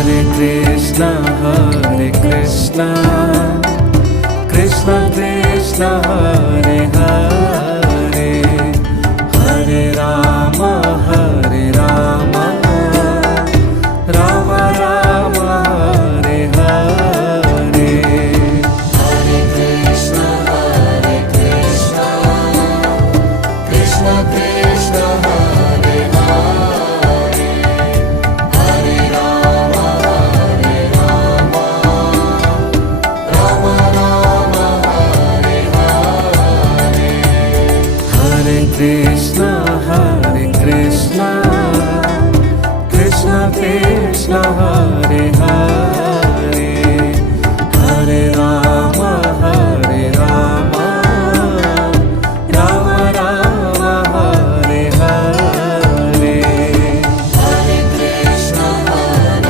Hare Krishna, Krishna Krishna, Hare Hare, Hare Rama, Rama Rama, Hare Hare. Hare Krishna, Krishna Krishna, Hare Hare, Hare Rama, Rama Rama, Hare Hare. Hare Krishna, Krishna Krishna, Hare